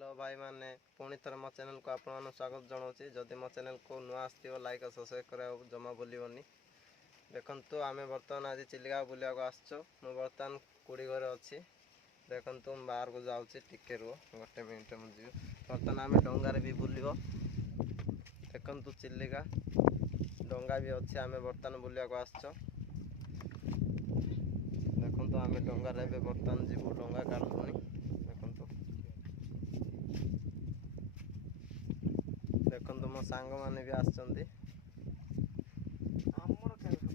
Hello भाई मैंने पुणी थर मो चैनल को आपण स्वागत जनाऊँगी। जदि मो चैनल को नुआ आसो लाइक और सब्सक्राइब करा जमा भूलनी। देखु आम बर्तमान आज चिलिका बुलिया आसचु। मु बर्तमान कुड़ी घर अच्छी। देखु बाहर को जाऊँगी टिके रुह गोटे मिनट मुझे बर्तमान आम डंगार भी बुल। देखु चिलिका डंगा भी अच्छी आम बर्तमान बुलिया आसच। देखु आम डंगार बर्तमान जीवु डंगा काढ़ुनी। देखु मो सांग मैंने भी आसचंदी।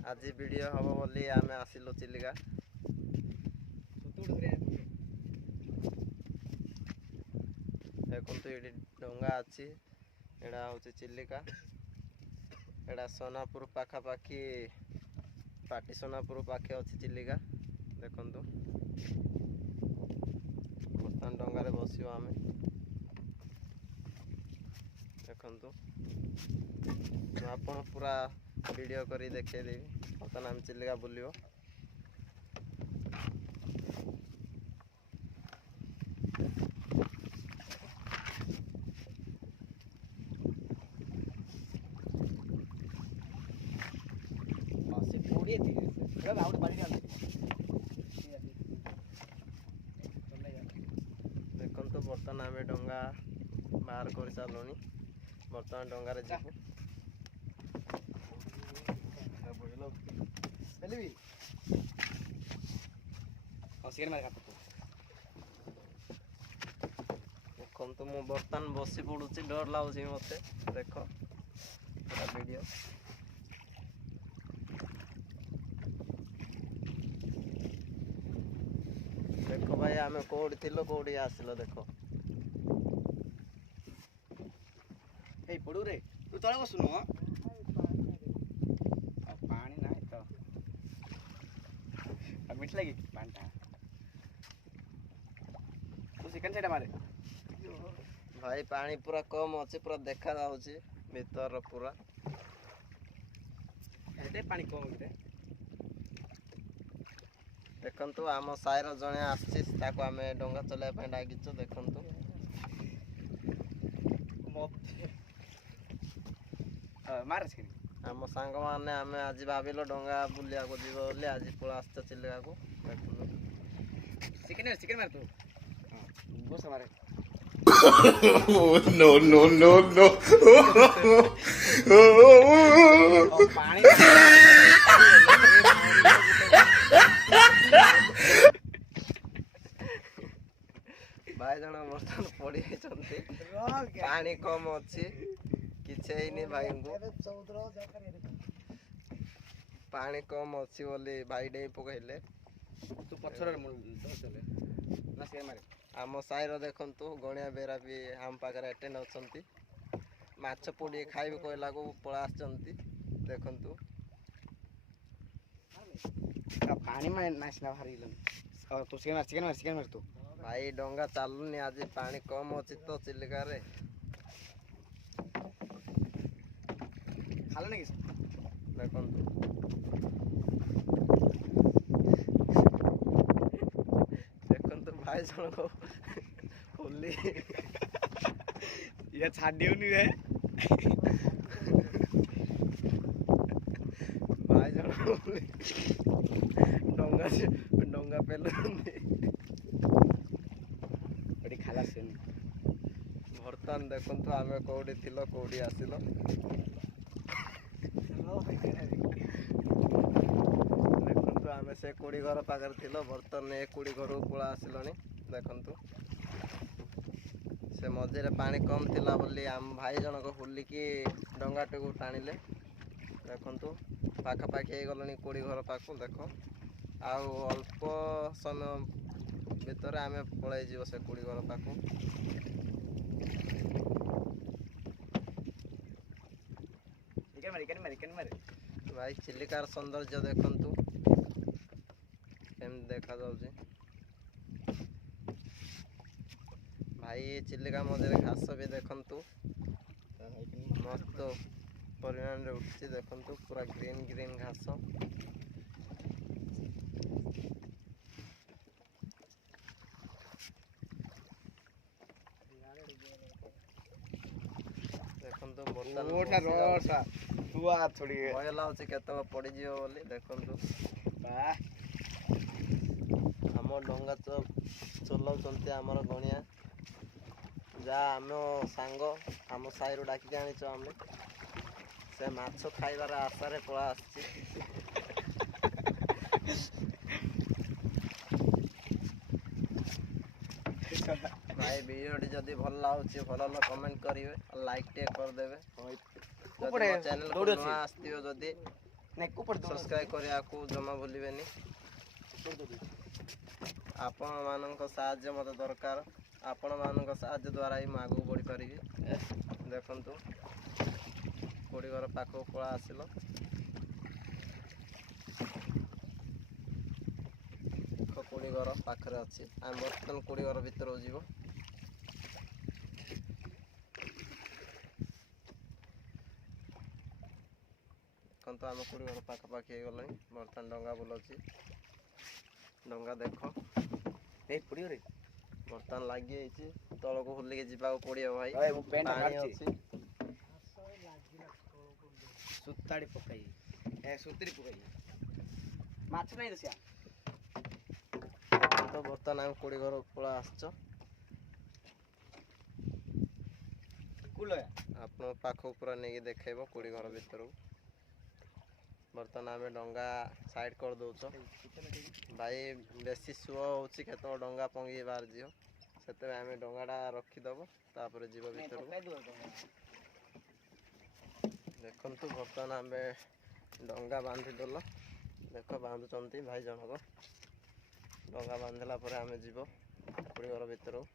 आज वीडियो हम बोली आम आसिलु चिलिका। देखु ये डंगा अच्छी एड़ा हूँ चिलिका। एड़ा सोनापुर पाखापाखि पाटी सोनापुर पाखे अच्छी चिलिका। देखु बर्तमान डंगार बस आम देखु आपन पूरा वीडियो करी देखेदेवी। बर्तमान आम चिलिका बुलियो। देखु बर्तमान आम डंगा बाहर कर सारूँ। बर्तमान डंगार जीवु। देखु मु बर्तमान बसी पड़ुची डर लगुच मत। देख वीडियो देख भाई आम कौटी थी कौटी आसिल। देख पड़ू रे तू तले बसुनु पानी ना तो मिठ लगी पानी तू सेकंड साइड मारे भाई पानी पूरा कम अच्छे पूरा देखा जाऊँगी भीतर पूरा एटे पानी कम होते। देखु आम साइर जड़े आम डंगा चलवाई डाकिचु। देखु आम सांग मैंने आम आज भाविल डंगा बुलिया जीव बोली आज पड़ा आस चिलिका को। चिकन चिकन मार तू बस मारे no no no no पानी भाई जन बर्तमान पड़ी पानी कम अच्छी किसी भाई को पानी कम अच्छी बोली भाई डे पकड़े। तू पछर चले ना से मारे आम साइर देखु गणिया बेरा भी आम पाखे अटेंड अच्छा माछ पोड़ी खाइबे कहला को पड़ा आसचंती। देखु पानी में नाचना भारी तू चिकन मार तू भाई डंगा चलुनी आज पानी कम अच्छी तो चिलिका रे खाला नहीं देखु देखु भाई जन को होली ये छाड़ दियोनी है भाई जन डंगा डंगा पेल खाला से बर्तमान देखु आम कौटी थी कौटी आसिल। देखु आम से कुड़ी घर पाखे थी बर्तमान ए कुड़ी घर को पड़ा आसिलनी। देखु से मझे पानी कम थिला बोली आम भाई जनक हुलिकी डंगाटी को टाणिले। देखु पाखापाखि हो गलनी कुड़ी घर पाख। देख आउ अल्प समय भितर आम पलि जीव से कुड़ी घर पाख। भाई चिलिकार सौंदर्य देखु देखा जाऊँगी। भाई चिलिका मझे घास भी देखु मस्त परिमाण उठी। देखु पूरा ग्रीन ग्रीन घास। ଦେଖନ୍ତୁ ବର୍ତ୍ତମାନ ଓଠା ବସି ଯାଉଛି। ରୋଟା ତୁଆ ଛୋଡ଼ି ଭୟ ଲାଗୁଛି କେତେବେଳେ ପଡ଼ିଯିବ ବୋଲି। ଦେଖନ୍ତୁ ବା ଆମ ଡଙ୍ଗା ଚଲାଉଛନ୍ତି ଆମର ଗଣିଆ, ଯାହା ଆମ ସାଙ୍ଗ ଆମ ସାହିରୁ ଡାକିକି ଆଣିଛୁ ଆମେ। ସେ ମାଛ ଖାଇବାର ଆଶାରେ ପଳା ଆସିଛି। ଭାଇ ଭିଡ଼ିଓଟି ଯଦି ଭଲ ଲାଗୁଛି ଭଲ କମେଣ୍ଟ କରିବେ ଆଉ ଲାଇକ୍ ଟିକେ କରିଦେବେ। କୁପଡ଼େ ଚ୍ୟାନେଲ ଦୌଡ଼ି ଅଛି ନୂଆ ଆସିଥିବ ଯଦି ନାଇଁ କୁପଡ଼େ ସବସ୍କ୍ରାଇବ୍ କରିବାକୁ ଜମା ଭୁଲିବେନି। ଆପଣମାନଙ୍କ ସାହାଯ୍ୟ ମୋତେ ଦରକାର। ଆପଣମାନଙ୍କ ସାହାଯ୍ୟ ଦ୍ୱାରା ହିଁ ମୁଁ ଆଗକୁ ବଢ଼ିପାରିବି। ଦେଖନ୍ତୁ କୋଡ଼ି ଘର ପାଖକୁ ପଳା ଆସିଲ। କୋଡ଼ି ଘର ପାଖରେ ଅଛି। ଆମେ ବର୍ତ୍ତମାନ କୋଡ଼ି ଘର ଭିତରକୁ ଯିବ। ଦେଖନ୍ତୁ ଆମ କୋଡ଼ି ଘର ପାଖାପାଖି ହେଇଗଲାଣି। ବର୍ତ୍ତମାନ ଡଙ୍ଗା ବୁଲାଉଛି। ଡଙ୍ଗା ଦେଖ ଏଇ ପଡ଼ିବରେ ବର୍ତ୍ତମାନ ଲାଗିଯାଇଛି। ତଳକୁ ବୁଲିକି ଯିବାକୁ ପଡ଼ିବ ଭାଇ। ଭାଇ ମୁଁ ପ୍ୟାଣ୍ଟ ପାଣି ମାରିଛି ଅଛି। ସୁତାଡ଼ି ପକାଇ ସୁତିରି ପକାଇ ମାଛ ନାହିଁ ଦଶିଆ ତ ବର୍ତ୍ତମାନ ଆମେ କୋଡ଼ି ଘର ପଳା ଆସିଛ। କୁଲ ଆପଣଙ୍କ ପାଖକୁ ପୁରା ନେଇକି ଦେଖେଇବ କୋଡ଼ି ଘର ଭିତରକୁ। ବର୍ତ୍ତମାନ ଆମେ ଡଙ୍ଗା ସାଇଡ଼୍ କରିଦେଉଛ। ଭାଇ ବେଶୀ ସୁଅ ହେଉଛି କେତେବେଳେ ଡଙ୍ଗା ପଙ୍ଗି ବାହାରିଯିବ। ସେଥିପାଇଁ ଆମେ ଡଙ୍ଗାଟା ରଖିଦେବ ତାପରେ ଯିବ ଭିତରକୁ। ଦେଖନ୍ତୁ ବର୍ତ୍ତମାନ ଆମେ ଡଙ୍ଗା ବାନ୍ଧିଦେଲ। ଦେଖ ବାନ୍ଧୁଛନ୍ତି ଭାଇ ଜଣକ। ଡଙ୍ଗା ବାନ୍ଧିଲା ପରେ ଆମେ ଯିବ କୋଡ଼ି ଘର ଭିତରକୁ।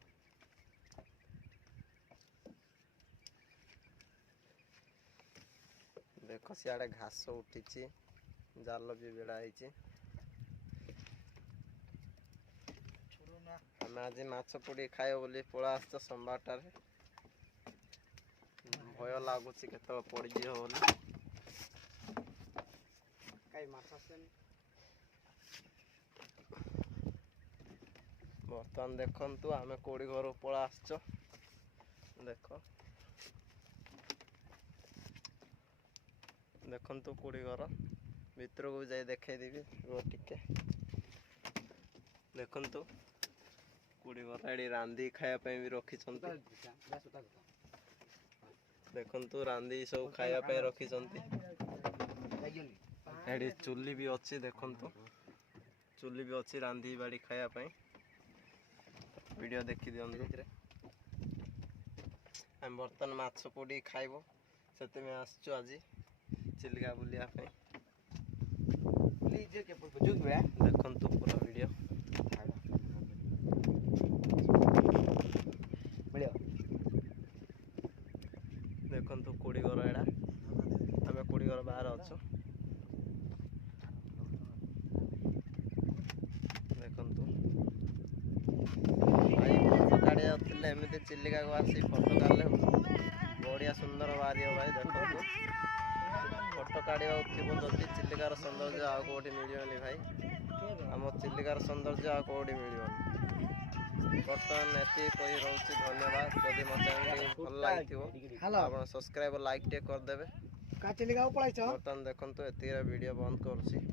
ଦେଖ ସିଆଡ଼େ ଘାସ ଉଠିଛି, ଜାଲ ବି ବେଡ଼ା ହେଇଛି। ଆମେ ଆଜି ମାଛ ପୋଡ଼ି ଖାଇବ ବୋଲି ପଳା ଆସିଛ ସୋମବାରଟାରେ। ଭୟ ଲାଗୁଛି କେତେବେଳେ ପଡ଼ିଯିବ ବୋଲି। କାଇ ମାଛ ଆସେନି ବର୍ତ୍ତମାନ ଦେଖନ୍ତୁ ଆମେ କୋଡ଼ି ଘରକୁ ପଳା ଆସିଛ। ଦେଖ ଦେଖନ୍ତୁ କୋଡ଼ି ଘର ଭିତରକୁ ଯାଇ ଦେଖେଇଦେବି ରୁହ ଟିକେ। ଦେଖନ୍ତୁ କୋଡ଼ି ଘର ଏଠି ରାନ୍ଧିକି ଖାଇବା ପାଇଁ ବି ରଖିଛନ୍ତି। ଦେଖନ୍ତୁ ରାନ୍ଧିକି ସବୁ ଖାଇବା ପାଇଁ ରଖିଛନ୍ତି। ଏଠି ଚୁଲି ବି ଅଛି। ଦେଖନ୍ତୁ ଚୁଲି ବି ଅଛି ରାନ୍ଧି ବାଡ଼ି ଖାଇବା ପାଇଁ। ଭିଡ଼ିଓ ଦେଖିଦିଅନ୍ତୁ। ଆମେ ବର୍ତ୍ତମାନ ମାଛ ପୋଡ଼ି ଖାଇବ ସେଥିପାଇଁ ଆସିଛୁ ଆଜି ଚିଲିକା ବୁଲିବା ପାଇଁ। ଦେଖନ୍ତୁ ପୁରା ଭିଡ଼ିଓ। ଦେଖନ୍ତୁ କୋଡ଼ି ଘର ଏଇଟା। ଆମେ କୋଡ଼ି ଘର ବାହାରେ ଅଛୁ। ଦେଖନ୍ତୁ ଭାଇ ଫଟୋ କାଢ଼ିବାକୁ ଥିଲେ ଏମିତି ଚିଲିକାକୁ ଆସି ଫଟୋ କାଢ଼ିଲେ ବଢ଼ିଆ ସୁନ୍ଦର ବାହାରିବ ଭାଇ। ଦେଖନ୍ତୁ ଫଟୋ କାଢ଼ିବାକୁ ଥିବ ଯଦି ଚିଲିକାର ସୌନ୍ଦର୍ଯ୍ୟ ଆଉ କେଉଁଠି ମିଳିବନି ଭାଇ। ଆମ ଚିଲିକାର ସୌନ୍ଦର୍ଯ୍ୟ ଆଉ କେଉଁଠି ମିଳିବନି। ବର୍ତ୍ତମାନ ଏତିକି କହି ରହୁଛି ଧନ୍ୟବାଦ। ଯଦି ମୋ ଚ୍ୟାନେଲଟି ଭଲ ଲାଗିଥିବ ଆପଣ ସବସ୍କ୍ରାଇବ୍ ଲାଇକ୍ ଟିକେ କରିଦେବେ। ବର୍ତ୍ତମାନ ଦେଖନ୍ତୁ ଏତିକିରେ ଭିଡ଼ିଓ ବନ୍ଦ କରୁଛି।